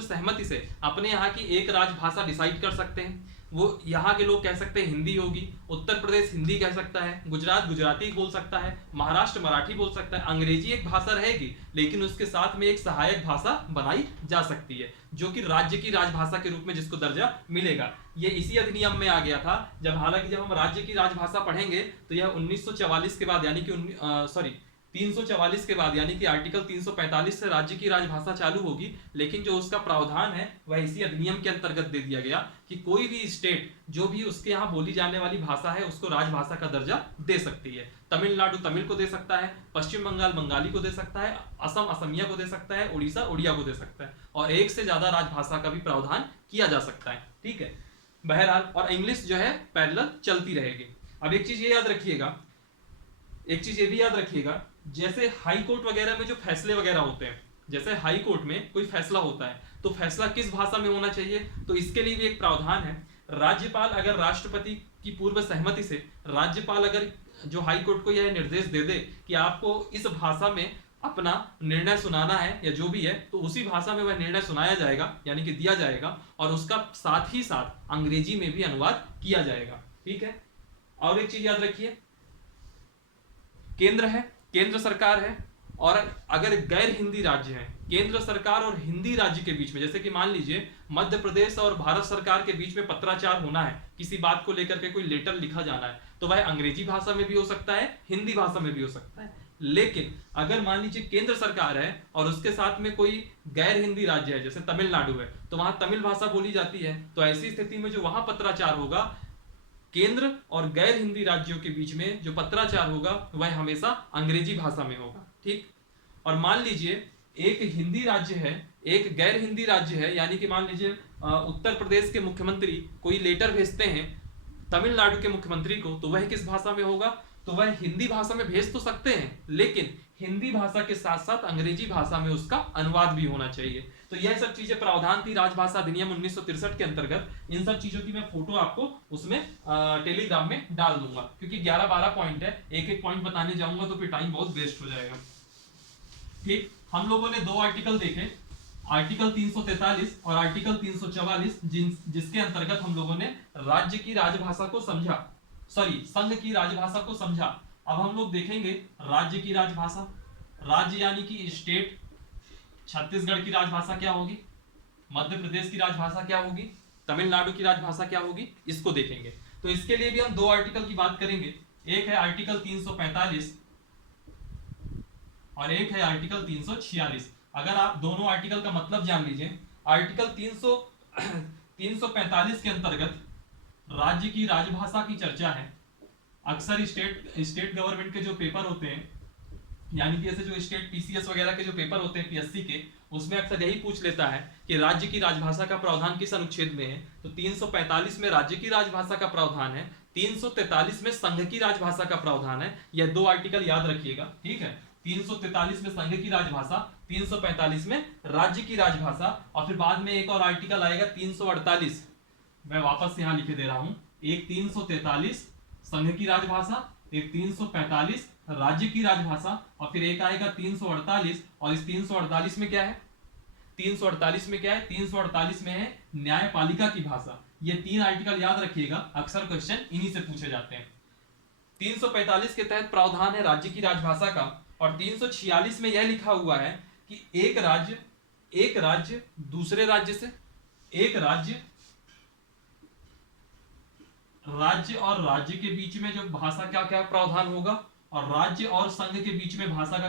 सहमति से अपने यहाँ की एक राजभाषा डिसाइड कर सकते हैं। वो यहाँ के लोग कह सकते हैं हिंदी होगी, उत्तर प्रदेश हिंदी कह सकता है, गुजरात गुजराती बोल सकता है, महाराष्ट्र मराठी बोल सकता है। अंग्रेजी एक भाषा रहेगी, लेकिन उसके साथ में एक सहायक भाषा बनाई जा सकती है जो कि राज्य की राजभाषा के रूप में जिसको दर्जा मिलेगा। ये इसी अधिनियम में आ गया था। हालांकि जब हम राज्य की राजभाषा पढ़ेंगे तो यह 1944 के बाद यानी कि 344 के बाद यानी कि आर्टिकल 345 से राज्य की राजभाषा चालू होगी। लेकिन जो उसका प्रावधान है वह इसी अधिनियम के अंतर्गत दे दिया गया कि कोई भी स्टेट जो भी उसके यहाँ बोली जाने वाली भाषा है उसको राजभाषा का दर्जा दे सकती है। तमिलनाडु तमिल को दे सकता है, पश्चिम बंगाल बंगाली को दे सकता है, असम असमिया को दे सकता है, उड़ीसा उड़िया को दे सकता है, और एक से ज्यादा राजभाषा का भी प्रावधान किया जा सकता है। ठीक है, बहरहाल, और इंग्लिश जो है पैरेलल चलती रहेगी। अब एक चीज ये भी याद रखिएगा, जैसे हाई कोर्ट वगैरह में जो फैसले वगैरह होते हैं, जैसे हाई कोर्ट में कोई फैसला होता है तो फैसला किस भाषा में होना चाहिए, तो इसके लिए भी एक प्रावधान है। राज्यपाल अगर राष्ट्रपति की पूर्व सहमति से राज्यपाल अगर जो हाई कोर्ट को यह निर्देश दे दे कि आपको इस भाषा में अपना निर्णय सुनाना है या जो भी है, तो उसी भाषा में वह निर्णय सुनाया जाएगा यानी कि दिया जाएगा, और उसका साथ ही साथ अंग्रेजी में भी अनुवाद किया जाएगा। ठीक है, और एक चीज याद रखिए, केंद्र है, केंद्र सरकार है, और अगर गैर हिंदी राज्य है, केंद्र सरकार और हिंदी राज्य के बीच में, जैसे कि मान लीजिए मध्य प्रदेश और भारत सरकार के बीच में पत्राचार होना है, किसी बात को लेकर के कोई लेटर लिखा जाना है, तो वह अंग्रेजी भाषा में भी हो सकता है, हिंदी भाषा में भी हो सकता है। लेकिन अगर मान लीजिए केंद्र सरकार है और उसके साथ में कोई गैर हिंदी राज्य है, जैसे तमिलनाडु है, तो वहां तमिल भाषा बोली जाती है, तो ऐसी स्थिति में जो वहां पत्राचार होगा, केंद्र और गैर हिंदी राज्यों के बीच में जो पत्राचार होगा वह हमेशा अंग्रेजी भाषा में होगा। ठीक, और मान लीजिए एक हिंदी राज्य है, एक गैर हिंदी राज्य है, यानी कि मान लीजिए उत्तर प्रदेश के मुख्यमंत्री कोई लेटर भेजते हैं तमिलनाडु के मुख्यमंत्री को, तो वह किस भाषा में होगा, तो वह हिंदी भाषा में भेज तो सकते हैं, लेकिन हिंदी भाषा के साथ साथ अंग्रेजी भाषा में उसका अनुवाद भी होना चाहिए। तो यह सब चीजें प्रावधान थी राजभाषा अधिनियम 1963 के अंतर्गत। इन सब चीजों की मैं फोटो आपको उसमें टेलीग्राम में डाल दूंगा, क्योंकि 11-12 पॉइंट है, एक एक पॉइंट बताने जाऊंगा तो फिर टाइम बहुत वेस्ट हो जाएगा। ठीक, हम लोगों ने 2 आर्टिकल देखे, आर्टिकल 343 और आर्टिकल 344, जिसके अंतर्गत हम लोगों ने राज्य की राजभाषा को समझा, संघ की राजभाषा को समझा। अब हम लोग देखेंगे राज्य की राजभाषा, राज्य यानी कि स्टेट। छत्तीसगढ़ की राजभाषा क्या होगी, मध्य प्रदेश की राजभाषा क्या होगी, तमिलनाडु की राजभाषा क्या होगी, इसको देखेंगे। तो इसके लिए भी हम 2 आर्टिकल की बात करेंगे। एक है आर्टिकल 345 और एक है आर्टिकल 346। अगर आप दोनों आर्टिकल का मतलब जान लीजिए, आर्टिकल 345 के अंतर्गत राज्य की राजभाषा की चर्चा है। अक्सर स्टेट गवर्नमेंट के जो पेपर होते हैं, यानी कि ऐसे जो स्टेट पीसीएस वगैरह के जो पेपर होते हैं पीएससी के, उसमें अक्सर यही पूछ लेता है कि राज्य की राजभाषा का प्रावधान किस अनुच्छेद में है। तो 345 में राज्य की राजभाषा का प्रावधान है, 343 में संघ की राजभाषा का प्रावधान है। यह दो आर्टिकल याद रखिएगा, ठीक है। 343 में संघ की राजभाषा, 345 में राज्य की राजभाषा। और फिर बाद में एक और आर्टिकल आएगा 348, मैं वापस यहां लिखे दे रहा हूं। एक 343 संघ की राजभाषा, एक 345 राज्य की राजभाषा, और फिर एक आएगा 348। और इस 348 में क्या है, 348 में क्या है, 348 में है न्यायपालिका की भाषा। ये तीन आर्टिकल याद रखिएगा, अक्सर क्वेश्चन इन्हीं से पूछे जाते हैं। 345 के तहत प्रावधान है राज्य की राजभाषा का, और 346 में यह लिखा हुआ है कि एक राज्य दूसरे राज्य से, एक राज्य और राज्य के बीच में जो भाषा क्या क्या प्रावधान होगा, और राज्य और संघ के बीच में भाषा का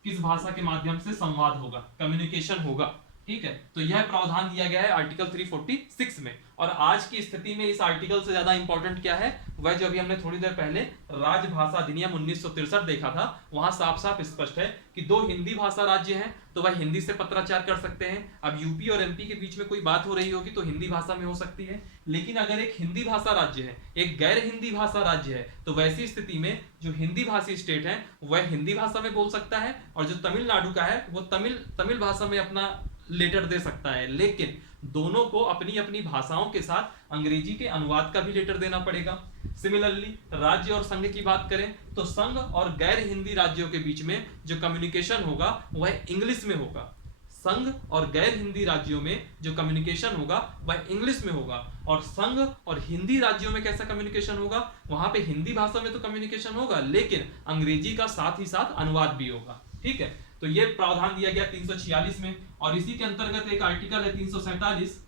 किस भाषा के माध्यम से संवाद होगा, कम्युनिकेशन होगा, ठीक है। तो यह प्रावधान दिया गया है आर्टिकल 346 में। और आज की स्थिति में इस आर्टिकल से ज्यादा इंपॉर्टेंट क्या है, वह जो अभी हमने थोड़ी देर पहले राजभाषा अधिनियम 1963 देखा था, वहां साफ साफ स्पष्ट है कि दो हिंदी भाषा राज्य हैं तो वह हिंदी से पत्राचार कर सकते हैं। अब यूपी और एमपी के बीच में कोई बात हो रही होगी तो हिंदी भाषा में हो सकती है, लेकिन अगर एक हिंदी भाषा राज्य है, एक गैर हिंदी भाषा राज्य है, तो वैसी स्थिति में जो हिंदी भाषी स्टेट है वह हिंदी भाषा में बोल सकता है, और जो तमिलनाडु का है वो तमिल भाषा में अपना लेटर दे सकता है। लेकिन दोनों को अपनी अपनी भाषाओं के साथ अंग्रेजी के अनुवाद का भी लेटर देना पड़ेगा। सिमिलरली राज्य और संघ की बात करें तो संघ और गैर हिंदी राज्यों के बीच में जो कम्युनिकेशन होगा वह इंग्लिश में होगा। संघ और गैर हिंदी राज्यों में जो कम्युनिकेशन होगा वह इंग्लिश में होगा। और संघ और हिंदी राज्यों में कैसा कम्युनिकेशन होगा, वहां पे हिंदी भाषा में तो कम्युनिकेशन होगा, लेकिन अंग्रेजी का साथ ही साथ अनुवाद भी होगा, ठीक है। तो ये प्रावधान दिया गया 346 में। और इसी के अंतर्गत एक आर्टिकल है 347।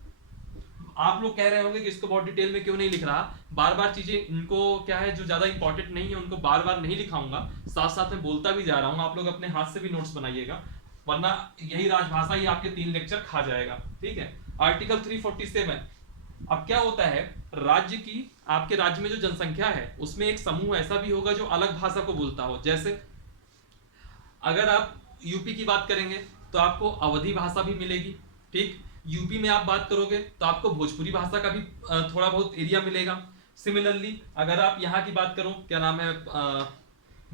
आप लोग कह रहे होंगे कि इसको बहुत डिटेल में क्यों नहीं लिख रहा, बार बार चीजें इनको क्या है जो ज्यादा इंपॉर्टेंट नहीं है उनको बार बार नहीं लिखाऊंगा, साथ साथ में बोलता भी जा रहा हूं। आप लोग अपने हाथ से भी नोट्स बनाइएगा, वरना यही राजभाषा ही आपके 3 लेक्चर खा जाएगा, ठीक है। आर्टिकल 347, अब क्या होता है, राज्य की, आपके राज्य में जो जनसंख्या है उसमें एक समूह ऐसा भी होगा जो अलग भाषा को बोलता हो। जैसे अगर आप यूपी की बात करेंगे तो आपको अवधी भाषा भी मिलेगी, ठीक। यूपी में आप बात करोगे तो आपको भोजपुरी भाषा का भी थोड़ा बहुत एरिया मिलेगा। सिमिलरली अगर आप यहाँ की बात करो, क्या नाम है,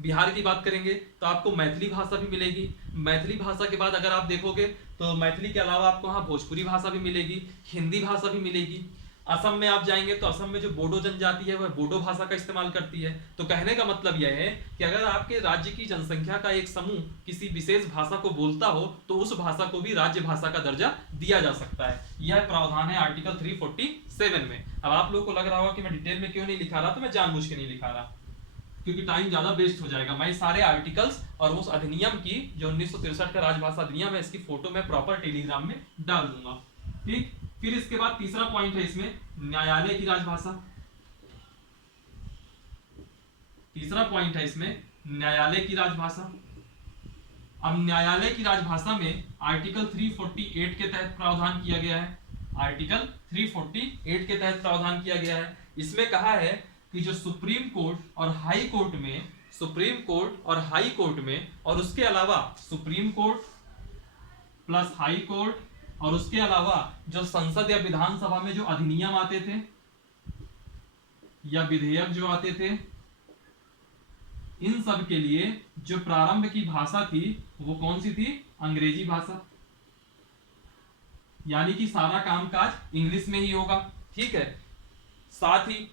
बिहार की बात करेंगे तो आपको मैथिली भाषा भी मिलेगी। मैथिली भाषा के बाद अगर आप देखोगे तो मैथिली के अलावा आपको वहाँ भोजपुरी भाषा भी मिलेगी, हिंदी भाषा भी मिलेगी। असम में आप जाएंगे तो असम में जो बोडो जनजाति है वह बोडो भाषा का इस्तेमाल करती है। तो कहने का मतलब यह है कि अगर आपके राज्य की जनसंख्या का एक समूह किसी विशेष भाषा को बोलता हो तो उस भाषा को भी राज्य भाषा का दर्जा दिया जा सकता है। यह प्रावधान है आर्टिकल 347 में। अब आप लोगों को लग रहा होगा कि मैं डिटेल में क्यों नहीं लिखा रहा, तो मैं जानबूझ के नहीं लिखा रहा क्योंकि टाइम ज्यादा वेस्ट हो जाएगा। मैं सारे आर्टिकल्स और उस अधिनियम की जो 1963 का राजभाषा अधिनियम है इसकी फोटो मैं प्रॉपर टेलीग्राम में डाल दूंगा, ठीक। फिर इसके बाद तीसरा पॉइंट है इसमें न्यायालय की राजभाषा। तीसरा पॉइंट है इसमें न्यायालय की राजभाषा। अब न्यायालय की राजभाषा में आर्टिकल 348 के तहत प्रावधान किया गया है। आर्टिकल 348 के तहत प्रावधान किया गया है। इसमें कहा है कि जो सुप्रीम कोर्ट और हाई कोर्ट में, सुप्रीम कोर्ट और हाई कोर्ट में, और उसके अलावा supreme court plus high court और उसके अलावा जो संसद या विधानसभा में जो अधिनियम आते थे या विधेयक जो आते थे, इन सब के लिए जो प्रारंभ की भाषा थी वो कौन सी थी, अंग्रेजी भाषा। यानी कि सारा कामकाज इंग्लिश में ही होगा, ठीक है। साथ ही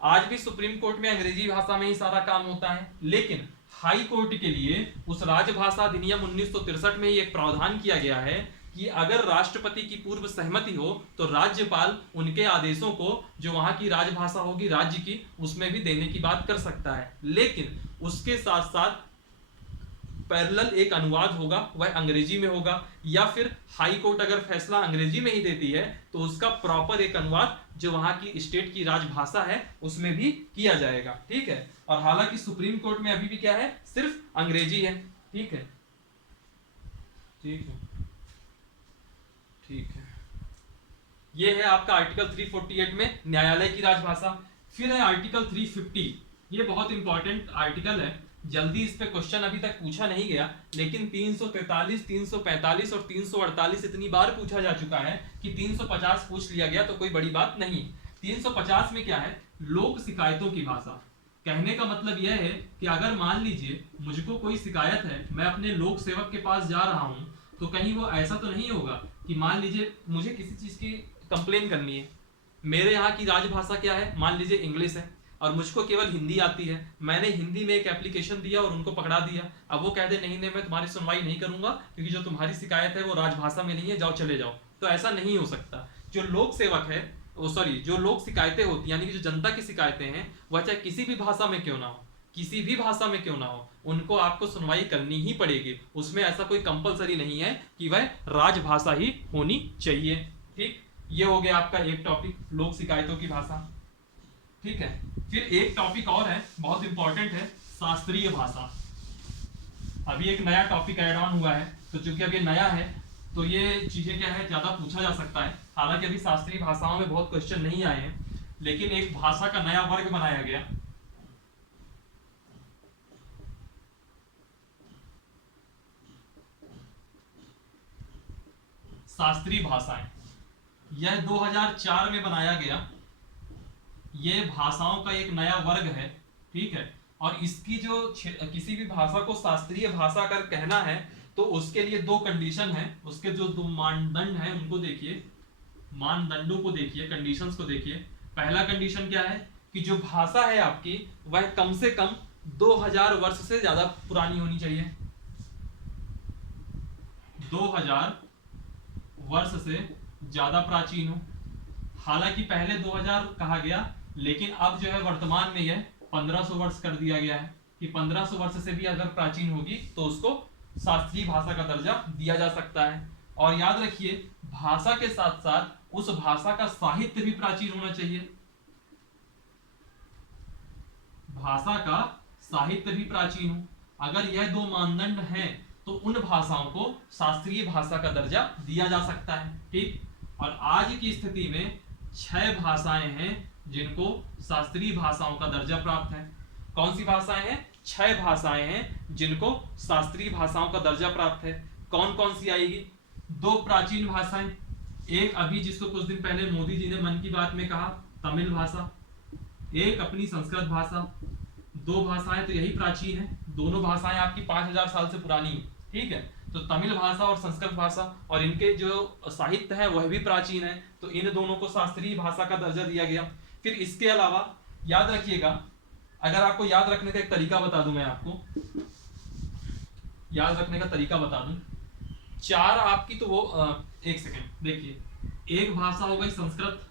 आज भी सुप्रीम कोर्ट में अंग्रेजी भाषा में ही सारा काम होता है, लेकिन हाई कोर्ट के लिए उस राजभाषा अधिनियम 1963 में ही एक प्रावधान किया गया है कि अगर राष्ट्रपति की पूर्व सहमति हो तो राज्यपाल उनके आदेशों को जो वहां की राजभाषा होगी राज्य की उसमें भी देने की बात कर सकता है, लेकिन उसके साथ साथ पैरेलल एक अनुवाद होगा वह अंग्रेजी में होगा, या फिर हाई कोर्ट अगर फैसला अंग्रेजी में ही देती है तो उसका प्रॉपर एक अनुवाद जो वहां की स्टेट की राजभाषा है उसमें भी किया जाएगा, ठीक है। और हालांकि सुप्रीम कोर्ट में अभी भी क्या है, सिर्फ अंग्रेजी है, ठीक है। ठीक है, ठीक है। ये है आपका आर्टिकल 348 में न्यायालय की राजभाषा। फिर है आर्टिकल 350। ये बहुत इंपॉर्टेंट आर्टिकल है, जल्दी इस पे क्वेश्चन अभी तक पूछा नहीं गया, लेकिन 343, 345 और 348 इतनी बार पूछा जा चुका है कि 350 पूछ लिया गया तो कोई बड़ी बात नहीं। 350 में क्या है? लोक शिकायतों की भाषा। कहने का मतलब यह है कि अगर मान लीजिए मुझको कोई शिकायत है, मैं अपने लोक सेवक के पास जा रहा हूं, तो कहीं वो ऐसा तो नहीं होगा कि मान लीजिए मुझे किसी चीज की कंप्लेन करनी है, मेरे यहाँ की राजभाषा क्या है, मान लीजिए इंग्लिश है, और मुझको केवल हिंदी आती है, मैंने हिंदी में एक एप्लीकेशन दिया और उनको पकड़ा दिया। अब वो कहते नहीं नहीं मैं तुम्हारी सुनवाई नहीं करूंगा क्योंकि जो तुम्हारी शिकायत है वो राजभाषा में नहीं है, जाओ चले जाओ। तो ऐसा नहीं हो सकता। जो लोक सेवक है, जो लोक शिकायतें होती है, यानी कि जो जनता की शिकायतें हैं, वह चाहे किसी भी भाषा में क्यों ना हो, किसी भी भाषा में क्यों ना हो, उनको आपको सुनवाई करनी ही पड़ेगी। उसमें ऐसा कोई कंपलसरी नहीं है कि वह राजभाषा ही होनी चाहिए। ठीक, ये हो गया आपका एक टॉपिक, लोक शिकायतों की भाषा। ठीक है, फिर एक टॉपिक और है, बहुत इंपॉर्टेंट है, शास्त्रीय भाषा। अभी एक नया टॉपिक ऐड ऑन हुआ है, तो चूंकि अब ये नया है तो ये चीजें क्या है, ज्यादा पूछा जा सकता है। हालांकि अभी शास्त्रीय भाषाओं में बहुत क्वेश्चन नहीं आए हैं, लेकिन एक भाषा का नया वर्ग बनाया गया, शास्त्रीय भाषाएं। यह 2004 में बनाया गया, यह भाषाओं का एक नया वर्ग है। ठीक है, और इसकी जो किसी भी भाषा को शास्त्रीय भाषा कर कहना है तो उसके लिए दो कंडीशन है, उसके जो दो मानदंड है उनको देखिए, मानदंडों को देखिए, कंडीशंस को देखिए। पहला कंडीशन क्या है कि जो भाषा है आपकी वह कम से कम 2000 वर्ष से ज्यादा पुरानी होनी चाहिए, 2000 वर्ष से ज्यादा प्राचीन हो। हालांकि पहले 2000 कहा गया, लेकिन अब जो है वर्तमान में यह 1500 वर्ष कर दिया गया है कि 1500 वर्ष से भी अगर प्राचीन होगी तो उसको शास्त्रीय भाषा का दर्जा दिया जा सकता है। और याद रखिए, भाषा के साथ साथ उस भाषा का साहित्य भी प्राचीन होना चाहिए, भाषा का साहित्य भी प्राचीन हो। अगर यह दो मानदंड हैं तो उन भाषाओं को शास्त्रीय भाषा का दर्जा दिया जा सकता है। ठीक, और आज की स्थिति में 6 भाषाएं हैं जिनको शास्त्रीय भाषाओं का दर्जा प्राप्त है। कौन सी भाषाएं हैं? 6 भाषाएं हैं जिनको शास्त्रीय भाषाओं का दर्जा प्राप्त है। कौन कौन सी आएगी? 2 प्राचीन भाषाएं, एक अभी जिसको कुछ दिन पहले मोदी जी ने मन की बात में कहा, तमिल भाषा, एक अपनी संस्कृत भाषा। 2 भाषाएं तो यही प्राचीन है, दोनों भाषाएं आपकी 5000 साल से पुरानी है। ठीक है, तो तमिल भाषा और संस्कृत भाषा, और इनके जो साहित्य है वह भी प्राचीन है, तो इन दोनों को शास्त्रीय भाषा का दर्जा दिया गया। फिर इसके अलावा याद रखिएगा, अगर आपको याद रखने का एक तरीका बता दूं, मैं आपको याद रखने का तरीका बता दूं, 4 आपकी तो वो एक सेकेंड देखिए, एक भाषा हो गई संस्कृत।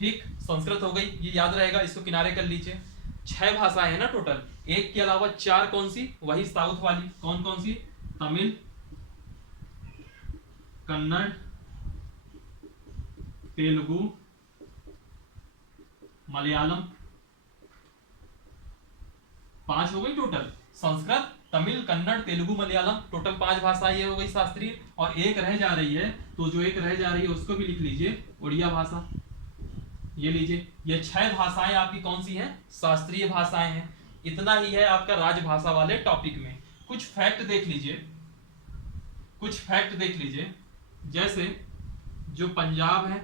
ठीक, संस्कृत हो गई, ये याद रहेगा, इसको किनारे कर लीजिए। 6 भाषाएं हैं ना टोटल, एक के अलावा 4 कौन सी? वही साउथ वाली। कौन कौन सी? तमिल, कन्नड़, तेलुगु, मलयालम। 5 हो गई टोटल, संस्कृत, तमिल, कन्नड़, तेलुगु, मलयालम, टोटल 5 भाषाएं ये हो गई शास्त्रीय। और एक रह जा रही है, तो जो एक रह जा रही है उसको भी लिख लीजिए, उड़िया भाषा। ये लीजिए, ये 6 भाषाएं आपकी कौन सी हैं? शास्त्रीय भाषाएं हैं। इतना ही है आपका राजभाषा वाले टॉपिक में। कुछ फैक्ट देख लीजिए, कुछ फैक्ट देख लीजिए, जैसे जो पंजाब है,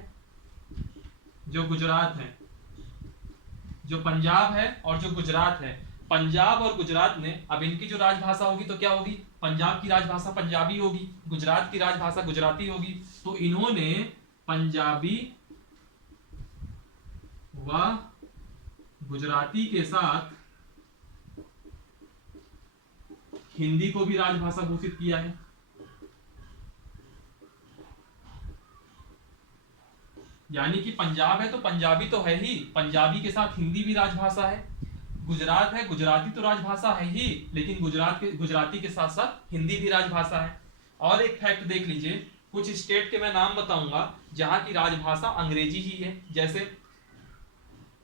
जो गुजरात है, जो पंजाब है और जो गुजरात है, पंजाब और गुजरात में अब इनकी जो राजभाषा होगी तो क्या होगी? पंजाब की राजभाषा पंजाबी होगी, गुजरात की राजभाषा गुजराती होगी। तो इन्होंने पंजाबी व गुजराती के साथ हिंदी को भी राजभाषा घोषित किया है। यानी कि पंजाब है तो पंजाबी तो है ही, पंजाबी के साथ हिंदी भी राजभाषा है। गुजरात है, गुजराती तो राजभाषा है ही, लेकिन गुजराती के साथ साथ हिंदी भी राजभाषा है। और एक फैक्ट देख लीजिए, कुछ स्टेट के मैं नाम बताऊंगा जहां की राजभाषा अंग्रेजी ही है। जैसे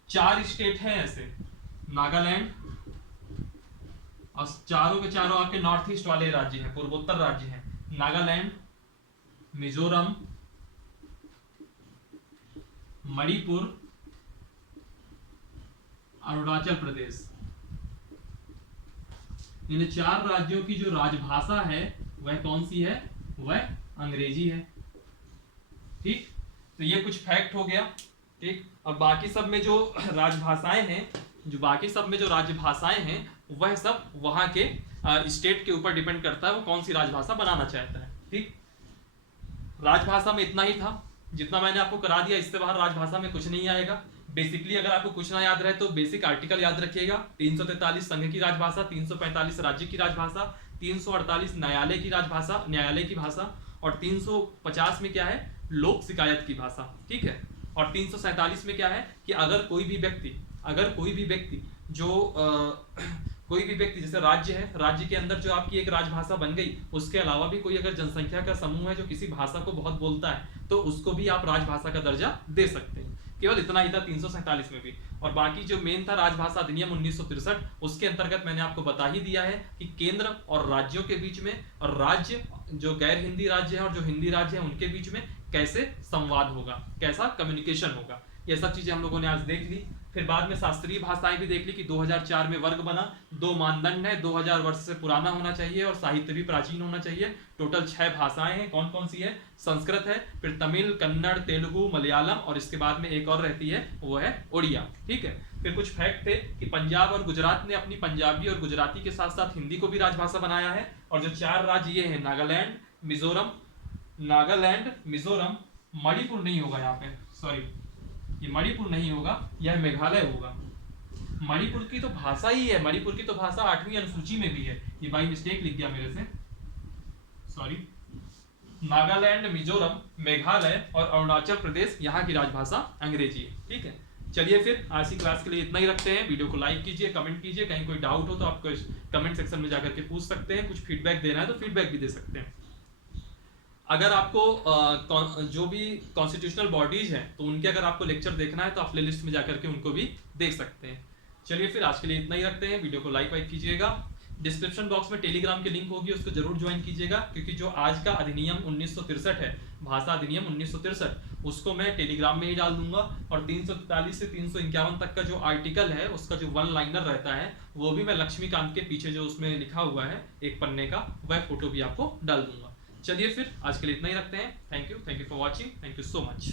4 स्टेट हैं ऐसे, नागालैंड, और चारों के चारों आपके नॉर्थ ईस्ट वाले राज्य हैं, पूर्वोत्तर राज्य हैं। नागालैंड, मिजोरम, मणिपुर, अरुणाचल प्रदेश। इन 4 राज्यों की जो राजभाषा है वह कौन सी है? वह अंग्रेजी है। ठीक, तो ये कुछ फैक्ट हो गया। ठीक, अब बाकी सब में जो राजभाषाएं हैं, वह सब वहां के स्टेट के ऊपर डिपेंड करता है वो कौन सी राजभाषा बनाना चाहता है। ठीक, राजभाषा में इतना ही था जितना मैंने आपको करा दिया, इससे बाहर राजभाषा में कुछ नहीं आएगा। बेसिकली अगर आपको कुछ ना याद रहे तो बेसिक आर्टिकल याद रखिएगा। 343 संघ की राजभाषा, 345 राज्य की राजभाषा, 348 न्यायालय की भाषा, और 350 में क्या है? लोक शिकायत की भाषा। ठीक है, और 347 में क्या है कि अगर कोई भी व्यक्ति जैसे राज्य है, राज्य के अंदर जो आपकी एक राजभाषा बन गई, उसके अलावा भी कोई अगर जनसंख्या का समूह है जो किसी भाषा को बहुत बोलता है तो उसको भी आप राजभाषा का दर्जा दे सकते हैं। केवल इतना ही था 347 में भी। और बाकी जो मेन था राजभाषा अधिनियम 1963, उसके अंतर्गत मैंने आपको बता ही दिया है कि केंद्र और राज्यों के बीच में, और राज्य जो गैर हिंदी राज्य है और जो हिंदी राज्य है उनके बीच में कैसे संवाद होगा, कैसा कम्युनिकेशन होगा, ये सब चीजें हम लोगों ने आज देख ली। फिर बाद में शास्त्रीय भाषाएं भी देख ली कि 2004 में वर्ग बना, 2 मानदंड है, 2000 वर्ष से पुराना होना चाहिए और साहित्य भी प्राचीन होना चाहिए। टोटल 6 भाषाएं हैं। कौन कौन सी है? संस्कृत है, फिर तमिल, कन्नड़, तेलुगु, मलयालम, और इसके बाद में एक और रहती है, वो है उड़िया। ठीक है, फिर कुछ फैक्ट थे कि पंजाब और गुजरात ने अपनी पंजाबी और गुजराती के साथ साथ हिंदी को भी राजभाषा बनाया है। और जो 4 राज्य ये है, नागालैंड, मिजोरम, मणिपुर नहीं होगा यहाँ पे, सॉरी ये मणिपुर नहीं होगा, यह मेघालय होगा। मणिपुर की तो भाषा ही है, मणिपुर की तो भाषा 8वीं अनुसूची में भी है, ये बाई मिस्टेक लिख गया मेरे से, सॉरी। नागालैंड, मिजोरम, मेघालय और अरुणाचल प्रदेश, यहाँ की राजभाषा अंग्रेजी है। ठीक है, चलिए फिर आज की क्लास के लिए इतना ही रखते हैं। वीडियो को लाइक कीजिए, कमेंट कीजिए, कहीं कोई डाउट हो तो आप कमेंट सेक्शन में जाकर के पूछ सकते हैं। कुछ फीडबैक देना है तो फीडबैक भी दे सकते हैं। अगर आपको जो भी कॉन्स्टिट्यूशनल बॉडीज हैं तो उनके अगर आपको लेक्चर देखना है तो आप प्लेलिस्ट में जाकर के उनको भी देख सकते हैं। चलिए फिर आज के लिए इतना ही रखते हैं। वीडियो को लाइक कीजिएगा। डिस्क्रिप्शन बॉक्स में टेलीग्राम की लिंक होगी, उसको जरूर ज्वाइन कीजिएगा, क्योंकि जो आज का अधिनियम 1963 है, भाषा अधिनियम 1963, उसको मैं टेलीग्राम में ही डाल दूंगा। और 343 से 351 तक का जो आर्टिकल है, उसका जो 1 लाइनर रहता है, वो भी मैं लक्ष्मीकांत के पीछे जो उसमें लिखा हुआ है एक पन्ने का, वह फोटो भी आपको डाल दूंगा। चलिए फिर आज के लिए इतना ही रखते हैं। Thank you for watching, thank you so much.